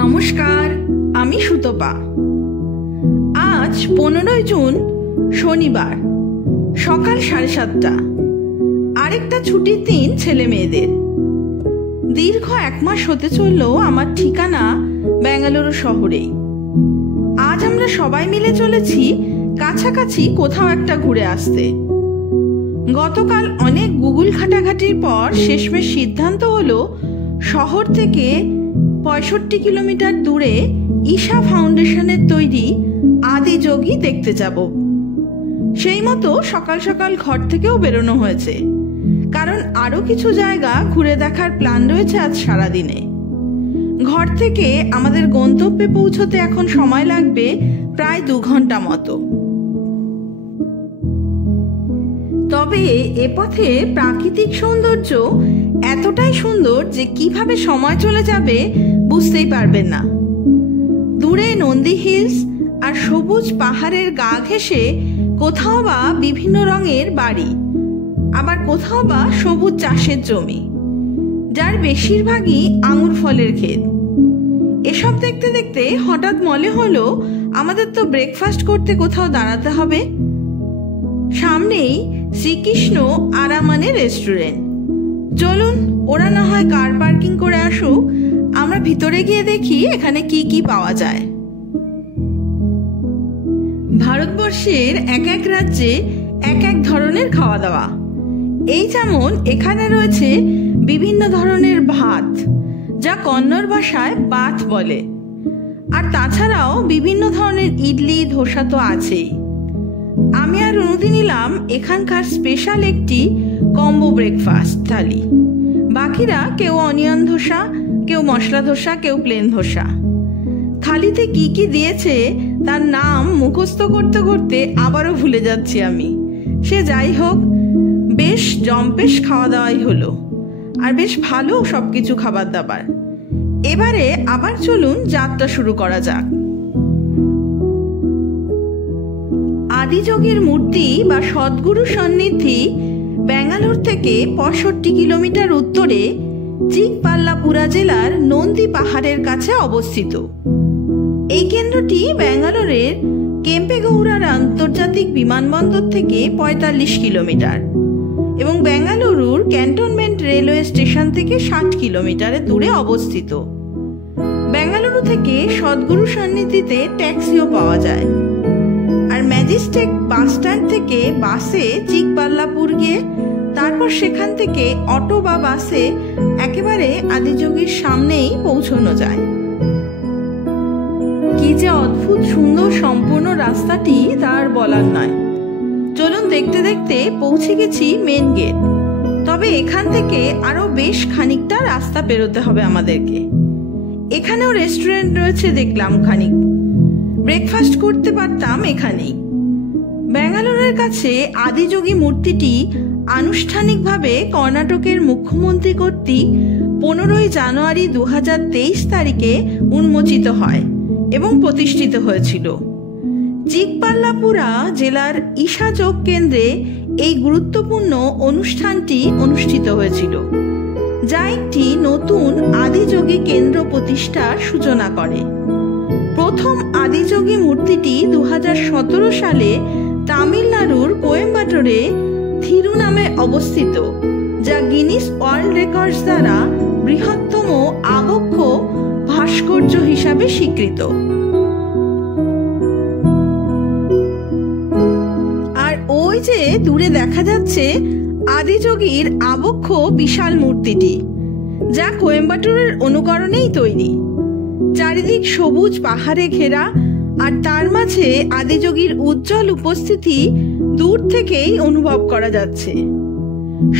নমস্কার, আমি সুতপা। আজ 15 জুন, শনিবার, সকাল 7:30। আরেকটা ছুটির দিন ছেলে মেয়েদের। দীর্ঘ 1 মাস হতে চলল আমার ঠিকানা বেঙ্গালুরু শহরেই। আজ আমরা সবাই মিলে চলেছি কাছাকাছি কোথাও একটা ঘুরে আসতে। গতকাল অনেক গুগল ঘাটাঘাটির পর শেষমেশ সিদ্ধান্ত হলো শহর থেকে 65 কিলোমিটার দূরে ঈশা ফাউন্ডেশনের তৈরি আদিযোগী দেখতে যাব। সেই মতো সকাল সকাল ঘর থেকেও বেরোনো হয়েছে, কারণ আরো কিছু জায়গা ঘুরে দেখার প্ল্যান রয়েছে আজ সারাদিনে। ঘর থেকে আমাদের গন্তব্যে পৌঁছতে এখন সময় লাগবে প্রায় 2 ঘন্টা মতো। তবে এ পথে প্রাকৃতিক সৌন্দর্য এতটাই সুন্দর যে কিভাবে সময় চলে যাবে বুঝতেই পারবেন না। দূরে নন্দী হিলস আর সবুজ পাহাড়ের গা ঘেঁষে কোথাও বা বিভিন্ন রঙের বাড়ি, আবার কোথাও বা সবুজ চাষের জমি, যার বেশিরভাগই আঙুর ফলের ক্ষেত। এসব দেখতে দেখতে হঠাৎ মনে হলো আমাদের তো ব্রেকফাস্ট করতে কোথাও দাঁড়াতে হবে। সামনেই শ্রীকৃষ্ণ আরামানে রেস্টুরেন্ট। চলুন, ওরা না হয় কার পার্কিং করে আসুক, আমরা ভিতরে গিয়ে দেখি এখানে কি কি পাওয়া যায়। ভারতবর্ষের এক এক রাজ্যে এক এক ধরনের খাওয়া দাওয়া। এই যেমন এখানে রয়েছে বিভিন্ন ধরনের ভাত, যা কন্নড় ভাষায় বাত বলে, আর তাছাড়াও বিভিন্ন ধরনের ইডলি ধোসা তো আছেই। আমি আর অনুদি নিলাম এখানকার স্পেশাল একটি কম্বো ব্রেকফাস্ট থালি। বাকিরা কেউ অনিয়ন ধোসা, কেউ মশলা ধোসা, কেউ প্লেন ধোসা। থালিতে কি কি দিয়েছে তার নাম মুখস্থ করতে করতে আবারও ভুলে যাচ্ছি আমি। সে যাই হোক, বেশ জম্পেশ খাওয়া দাওয়াই হলো, আর বেশ ভালো সবকিছু খাবার দাবার। এবারে আবার চলুন যাত্রা শুরু করা যাক। আদিযোগীর মূর্তি বা সদ্গুরু সন্নিধি বেঙ্গালুরু থেকে 65 কিলোমিটার উত্তরে চিকবাল্লাপুরা জেলার নন্দী পাহাড়ের কাছে অবস্থিত। এই কেন্দ্রটি বেঙ্গালুরের কেম্পেগৌড়ার আন্তর্জাতিক বিমানবন্দর থেকে 45 কিলোমিটার এবং বেঙ্গালুরুর ক্যান্টনমেন্ট রেলওয়ে স্টেশন থেকে 60 কিলোমিটার দূরে অবস্থিত। বেঙ্গালুরু থেকে সদ্গুরু সন্নিধিতে ট্যাক্সিও পাওয়া যায়, আর ম্যাজিস্টেক বাস স্ট্যান্ড থেকে বাসে চিকবাল্লাপুর গিয়ে তারপর সেখান থেকে অটো বা বাসে একেবারে আদিযোগীর সামনেই পৌঁছানো যায়। কি যে অদ্ভুত সুন্দর সম্পূর্ণ রাস্তাটি তার বলার নয়। চলুন, দেখতে দেখতে পৌঁছে গেছি মেন গেট। তবে এখান থেকে আরো বেশ খানিকটা রাস্তা পেরোতে হবে আমাদেরকে। এখানেও রেস্টুরেন্ট রয়েছে দেখলাম খানিক, ব্রেকফাস্ট করতে পারতাম এখানেই। বেঙ্গালুরুর কাছে আদিযোগী মূর্তিটি আনুষ্ঠানিকভাবে কর্ণাটকের মুখ্যমন্ত্রী কর্তৃক 15 জানুয়ারি 2023 তারিখে উন্মোচিত হয় এবং প্রতিষ্ঠিত হয়েছিল। চিকবাল্লাপুরা জেলার ঈশা যোগ কেন্দ্রে এই গুরুত্বপূর্ণ অনুষ্ঠানটি অনুষ্ঠিত হয়েছিল, যা একটি নতুন আদিযোগী কেন্দ্র প্রতিষ্ঠার সূচনা করে। প্রথম আদিযোগী মূর্তিটি 2017 সালে তামিলনাড়ুর কোয়েম্বাটোরে থিরু নামে অবস্থিত, যা গিনিস ওয়ার্ল্ড রেকর্ডস দ্বারা বৃহত্তম আবক্ষ ভাস্কর্য হিসাবে স্বীকৃত। আর ওই যে দূরে দেখা যাচ্ছে আদিযোগীর আবক্ষ বিশাল মূর্তিটি, যা কোয়েম্বাটোরের অনুকরণেই তৈরি। চারিদিক সবুজ পাহাড়ে ঘেরা, আর তার মাঝে আদিযোগীর উজ্জ্বল উপস্থিতি দূর থেকেই অনুভব করা যাচ্ছে।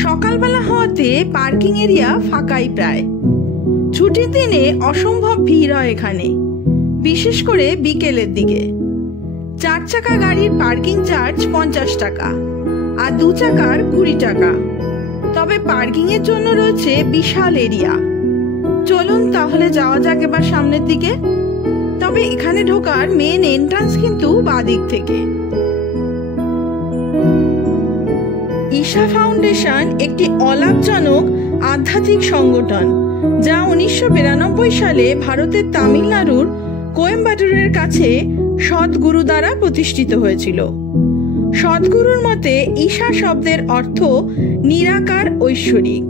সকালবেলা হওয়াতে পার্কিং এরিয়া ফাঁকাই প্রায়। ছুটির দিনে অসম্ভব ভিড় হয় এখানে, বিশেষ করে বিকেলের দিকে। 4 চাকা গাড়ির পার্কিং চার্জ 50 টাকা আর 2 চাকার 20 টাকা। তবে পার্কিং এর জন্য রয়েছে বিশাল এরিয়া। চলুন তাহলে যাওয়া যাক এবার সামনের দিকে। তবে এখানে ঢোকার মেন এন্ট্রান্স কিন্তু বাঁ দিক থেকে। ঈশা ফাউন্ডেশন একটি অলাভজনক আধ্যাত্মিক সংগঠন যা 1992 সালে ভারতের তামিলনাড়ুর কোয়েম্বাটুরের কাছে সদ্গুরু দ্বারা প্রতিষ্ঠিত হয়েছিল। সদ্গুরুর মতে ঈশা শব্দের অর্থ নিরাকার ঐশ্বরিক।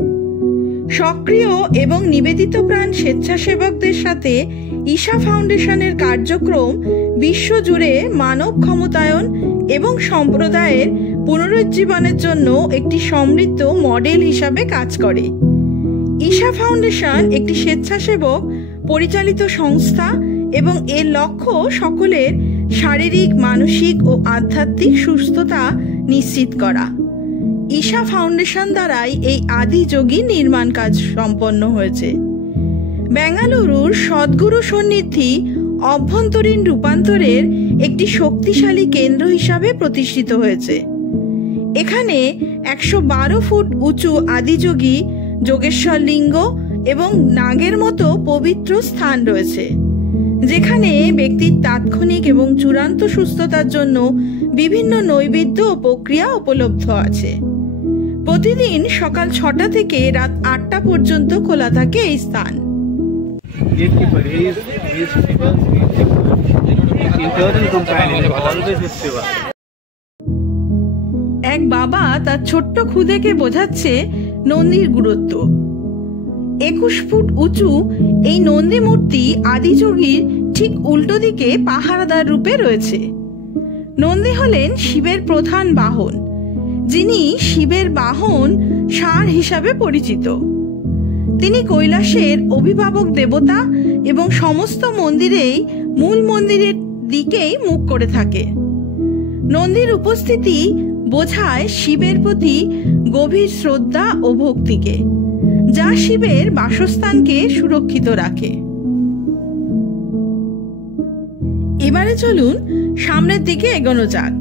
সক্রিয় এবং নিবেদিত প্রাণ স্বেচ্ছাসেবকদের সাথে ঈশা ফাউন্ডেশনের কার্যক্রম বিশ্বজুড়ে মানব ক্ষমতায়ন এবং সম্প্রদায়ের পুনরুজ্জীবনের জন্য একটি সমৃদ্ধ মডেল হিসাবে কাজ করে। ঈশা ফাউন্ডেশন একটি স্বেচ্ছাসেবক পরিচালিত সংস্থা এবং এর লক্ষ্য সকলের শারীরিক, মানসিক ও আধ্যাত্মিক সুস্থতা নিশ্চিত করা। ঈশা ফাউন্ডেশন দ্বারাই এই আদি যোগী নির্মাণ কাজ সম্পন্ন হয়েছে। বেঙ্গালুরুর সদ্গুরু সন্নিধি অভ্যন্তরীণ রূপান্তরের একটি শক্তিশালী কেন্দ্র হিসাবে প্রতিষ্ঠিত হয়েছে। এখানে 112 ফুট উঁচু আদিযোগী যোগেশ্বর লিঙ্গ এবং নাগের মতো পবিত্র স্থান রয়েছে, যেখানে ব্যক্তির তাৎক্ষণিক এবং চূড়ান্ত সুস্থতার জন্য বিভিন্ন নৈবেদ্য ও প্রক্রিয়া উপলব্ধ আছে। প্রতিদিন সকাল 6টা থেকে রাত 8টা পর্যন্ত খোলা থাকে এই স্থান। এক বাবা তার ছোট্ট খুদেকে বোঝাচ্ছে নন্দীর গুরুত্ব। 21 ফুট উঁচু এই নন্দী মূর্তি আদিযোগীর ঠিক উল্টো দিকে পাহারাদার রূপে রয়েছে। নন্দী হলেন শিবের প্রধান বাহন, যিনি শিবের বাহন ষাঁড় হিসাবে পরিচিত। তিনি কৈলাসের অভিভাবক দেবতা এবং সমস্ত মন্দিরেই মূল মন্দিরের দিকেই মুখ করে থাকে। নন্দীর উপস্থিতি বোঝায় শিবের প্রতি গভীর শ্রদ্ধা ও ভক্তিকে, যা শিবের বাসস্থানকে সুরক্ষিত রাখে। এবারে চলুন সামনের দিকে এগোনো যাক,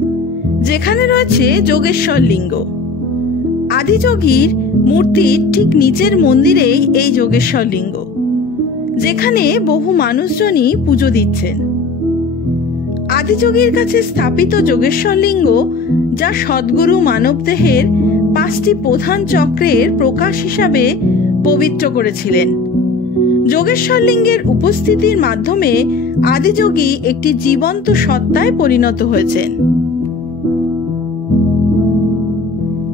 যেখানে রয়েছে যোগেশ্বর লিঙ্গ। আদিযোগীর মূর্তির ঠিক নিচের মন্দিরেই এই যোগেশ্বর লিঙ্গ, যেখানে বহু মানুষজনই পুজো দিচ্ছেন। আদিযোগীর কাছে স্থাপিত যোগেশ্বর লিঙ্গ, যা সদ্গুরু মানবদেহের 5টি প্রধান চক্রের প্রকাশ হিসাবে পবিত্র করেছিলেন। যোগেশ্বর লিঙ্গের উপস্থিতির মাধ্যমে আদিযোগী একটি জীবন্ত সত্তায় পরিণত হয়েছেন।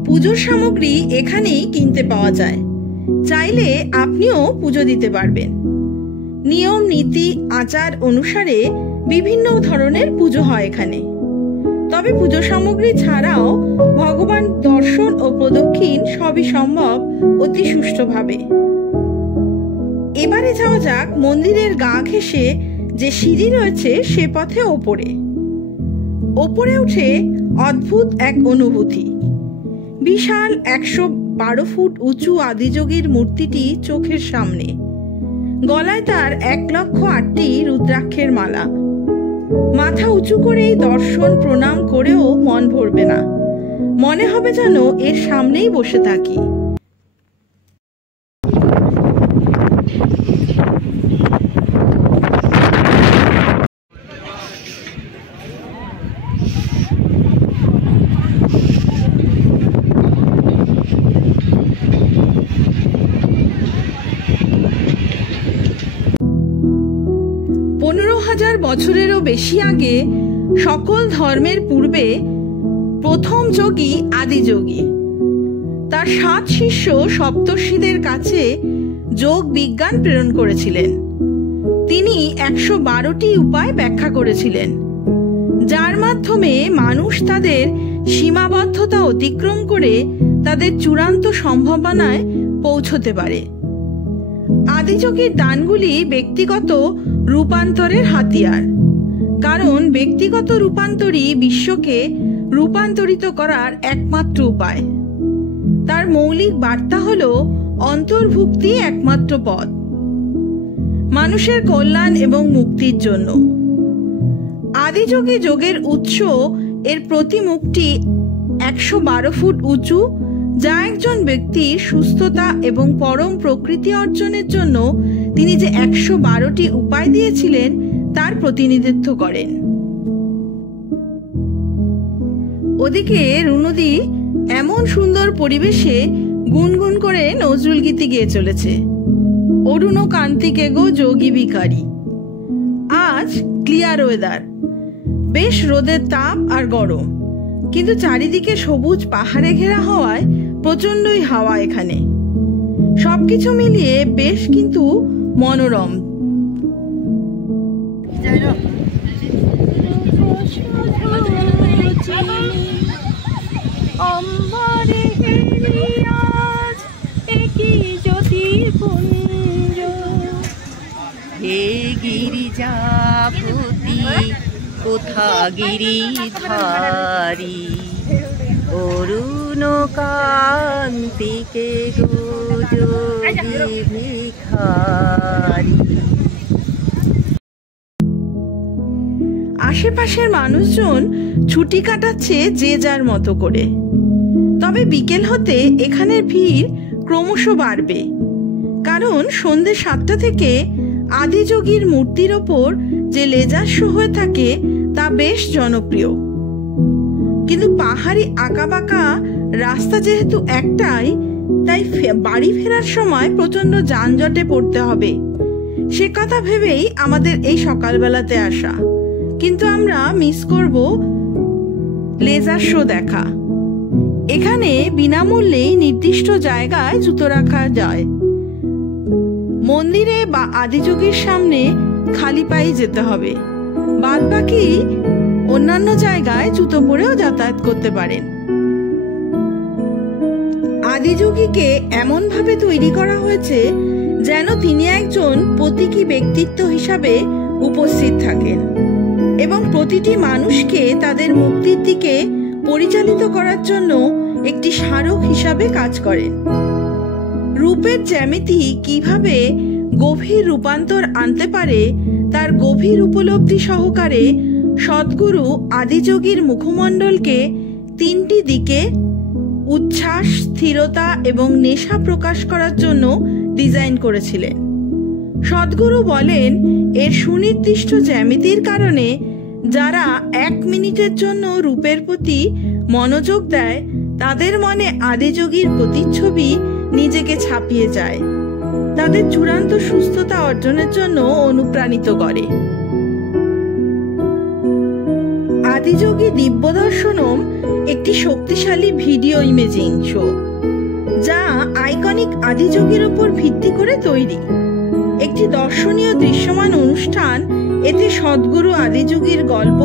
পুজোর সামগ্রী এখানেই কিনতে পাওয়া যায়, চাইলে আপনিও পুজো দিতে পারবেন। নিয়ম নীতি আচার অনুসারে বিভিন্ন ধরনের পুজো হয় এখানে। তবে পুজো সামগ্রী ছাড়াও ভগবান দর্শন ও প্রদক্ষিণ সবই সম্ভব অতি সুষ্ঠুভাবে। এবারে যাওয়া যাক মন্দিরের গা ঘেঁষে যে সিঁড়ি রয়েছে সে পথে ওপরে উঠে অদ্ভুত এক অনুভূতি। বিশাল 112 ফুট উঁচু আদিযোগীর মূর্তিটি চোখের সামনে। গলায় তার 1,08,টি রুদ্রাক্ষের মালা। মাথা উঁচু করেই দর্শন প্রণাম করেও মন ভরবে না, মনে হবে যেন এর সামনেই বসে থাকি। 15,000 বছরেরও বেশি আগে সকল ধর্মের পূর্বে প্রথম যোগী আদিযোগী তার 7 শিষ্য সপ্তর্ষিদের কাছে যোগ বিজ্ঞান প্রেরণ করেছিলেন। তিনি 112টি উপায় ব্যাখ্যা করেছিলেন, যার মাধ্যমে মানুষ তাদের সীমাবদ্ধতা অতিক্রম করে তাদের চূড়ান্ত সম্ভাবনায় পৌঁছতে পারে। আদিযোগীর দানগুলি ব্যক্তিগত রূপান্তরের হাতিয়ার, কারণ ব্যক্তিগত রূপান্তরই বিশ্বকে রূপান্তরিত করার একমাত্র উপায়। তার মৌলিক বার্তা হল অন্তর্ভুক্তি একমাত্র পথ মানুষের কল্যাণ এবং মুক্তির জন্য। আদিযোগী যোগের উৎস এর প্রতিমুখটি 112 ফুট উঁচু, যা একজন ব্যক্তির সুস্থতা এবং পরম প্রকৃতি অর্জনের জন্য তিনি যে 112টি উপায় দিয়েছিলেন তার প্রতিনিধিত্ব করেন। ওদিকে রুনুদি এমন সুন্দর পরিবেশে গুনগুন করে নজরুল গীতি গেয়ে চলেছে অরুণ কান্তিকে গো যোগী ভিখারি। আজ ক্লিয়ার ওয়েদার, বেশ রোদের তাপ আর গরম, কিন্তু চারিদিকে সবুজ পাহাড়ে ঘেরা হওয়ায় প্রচন্ডই হাওয়া এখানে। সবকিছু মিলিয়ে বেশ কিন্তু মনোরম। হে গিরিজাপতি কোথা গিরিধারী, অরুণ কান্তিকে গো যোগী ভিখারি। আশেপাশের মানুষজন ছুটি কাটাচ্ছে যে যার মতো করে। তবে বিকেল হতে এখানের ভিড় ক্রমশ বাড়বে, কারণ সন্ধ্যে 7টা থেকে আদিযোগীর মূর্তির ওপর যে লেজার শো হয়ে থাকে তা বেশ জনপ্রিয়। কিন্তু পাহাড়ি আঁকাবাঁকা রাস্তা যেহেতু একটাই, তাই বাড়ি ফেরার সময় প্রচন্ড যানজটে পড়তে হবে, সে কথা ভেবেই আমাদের এই সকালবেলাতে আসা। কিন্তু আমরা মিস করব লেজার শো দেখা। এখানে বিনামূল্যে নির্দিষ্ট জায়গায় জুতো রাখা যায়। মন্দিরে বা আদিযোগীর সামনে খালি পায়ে যেতে হবে, বাদ বাকি অন্যান্য জায়গায় জুতো পরেও যাতায়াত করতে পারেন। আদিযোগীকে এমন ভাবে তৈরি করা হয়েছে যেন তিনি একজন প্রতীকী ব্যক্তিত্ব হিসাবে উপস্থিত থাকেন এবং প্রতিটি মানুষকে তাদের মুক্তির দিকে পরিচালিত করার জন্য একটি স্মারক হিসাবে কাজ করেন। রূপের জ্যামিতি কিভাবে গভীর রূপান্তর আনতে পারে তার গভীর উপলব্ধি সহকারে সদ্গুরু আদিযোগীর মুখমণ্ডলকে 3টি দিকে উচ্ছ্বাস, স্থিরতা এবং নেশা প্রকাশ করার জন্য ডিজাইন করেছিলেন। সদ্গুরু বলেন, এর সুনির্দিষ্ট জ্যামিতির কারণে যারা 1 মিনিটের জন্য রূপের প্রতি মনোযোগ দেয় তাদের মনে আদিযোগীর প্রতিচ্ছবি নিজেকে ছাপিয়ে যায়, তাদের চূড়ান্ত সুস্থতা অর্জনের জন্য অনুপ্রাণিত করে। আদিযোগী দিব্য দর্শনম একটি শক্তিশালী ভিডিও ইমেজিং শো, যা আইকনিক আদিযোগীর উপর ভিত্তি করে তৈরি। একটি দর্শনীয় দৃশ্যমান অনুষ্ঠান এতে সদ্গুরু আদিযোগীর গল্প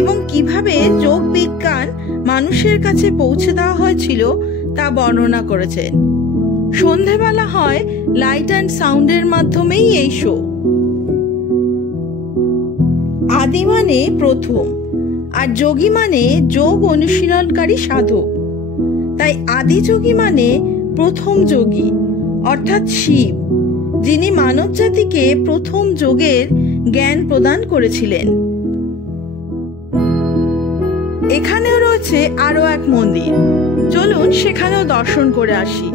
এবং কিভাবে যোগ বিজ্ঞান মানুষের কাছে পৌঁছে দেওয়া হয়েছিল তা বর্ণনা করেছেন। সন্ধেবেলা হয় লাইট অ্যান্ড সাউন্ডের মাধ্যমেই এই শো। আদি মানে প্রথম, আর যোগী মানে যোগ অনুশীলনকারী সাধক। তাই আদিযোগী মানে প্রথম যোগী, অর্থাৎ শিব, যিনি মানব জাতিকে প্রথম যোগের জ্ঞান প্রদান করেছিলেন। এখানেও রয়েছে আরো এক মন্দির, চলুন সেখানেও দর্শন করে আসি।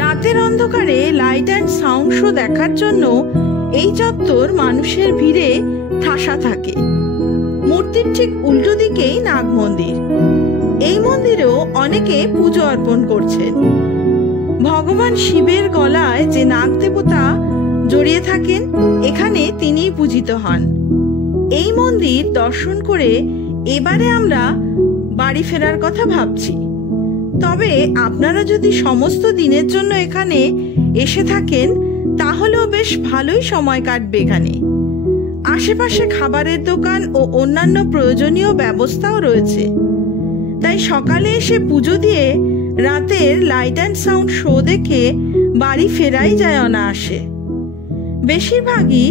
রাতের অন্ধকারে লাইট অ্যান্ড সাউন্ড শো দেখার জন্য এই চত্বর মানুষের ভিড়ে ঠাসা থাকে। মূর্তির ঠিক উল্টো দিকেই নাগ মন্দির। এই মন্দিরেও অনেকে পুজো অর্পণ করছেন। ভগবান শিবের গলায় যে নাগ দেবতা জড়িয়ে থাকেন, এখানে তিনিই পূজিত হন। এই মন্দির দর্শন করে এবারে আমরা বাড়ি ফেরার কথা ভাবছি। তবে আপনারা যদি সমস্ত দিনের জন্য এখানে এসে থাকেন তাহলেও বেশ ভালোই সময় কাটবে এখানে। আশেপাশে খাবারের দোকান ও অন্যান্য প্রয়োজনীয় ব্যবস্থাও রয়েছে। তাই সকালে এসে পুজো দিয়ে রাতের লাইট অ্যান্ড সাউন্ড শো দেখে বাড়ি ফেরাই যায় অনায়াসে। বেশিরভাগই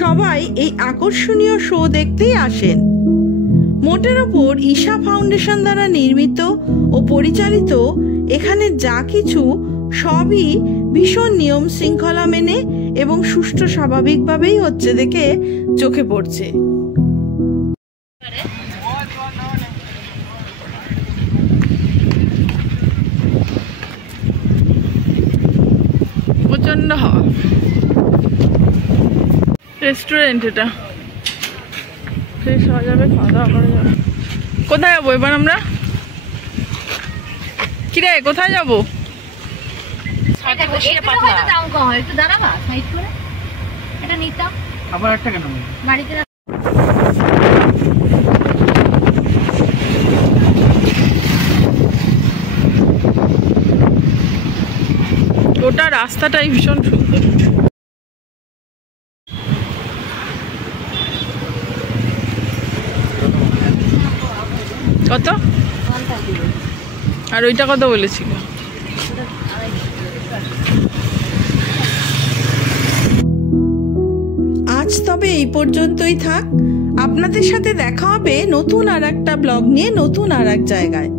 সবাই এই আকর্ষণীয় শো দেখতেই আসেন। মোটের ওপর ঈশা ফাউন্ডেশন দ্বারা নির্মিত ও পরিচালিত এখানে যা কিছু সবই ভীষণ নিয়ম শৃঙ্খলা মেনে এবং সুষ্ঠু স্বাভাবিকভাবেই হচ্ছে দেখে চোখে পড়ছে। প্রচন্ড হাওয়া। রেস্টুরেন্ট এটা, ফ্রেশ হওয়া যাবে, খাওয়া দাওয়া করা যাবে। কোথায় যাবো এবার আমরা? কিরে কোথায় যাবো? দাম কম হয়, একটু দাঁড়াবা সাইড করে। এটা নিতাম আবার একটা কেন বাড়িতে। ওটা রাস্তাটাই ভীষণ সুন্দর। কত? আর ওইটা কত বলেছিল? আজ তবে এই পর্যন্তই থাক। আপনাদের সাথে দেখা হবে নতুন আর একটা ব্লগ নিয়ে, নতুন আর এক জায়গায়।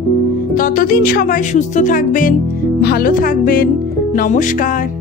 ততদিন সবাই সুস্থ থাকবেন, ভালো থাকবেন। নমস্কার।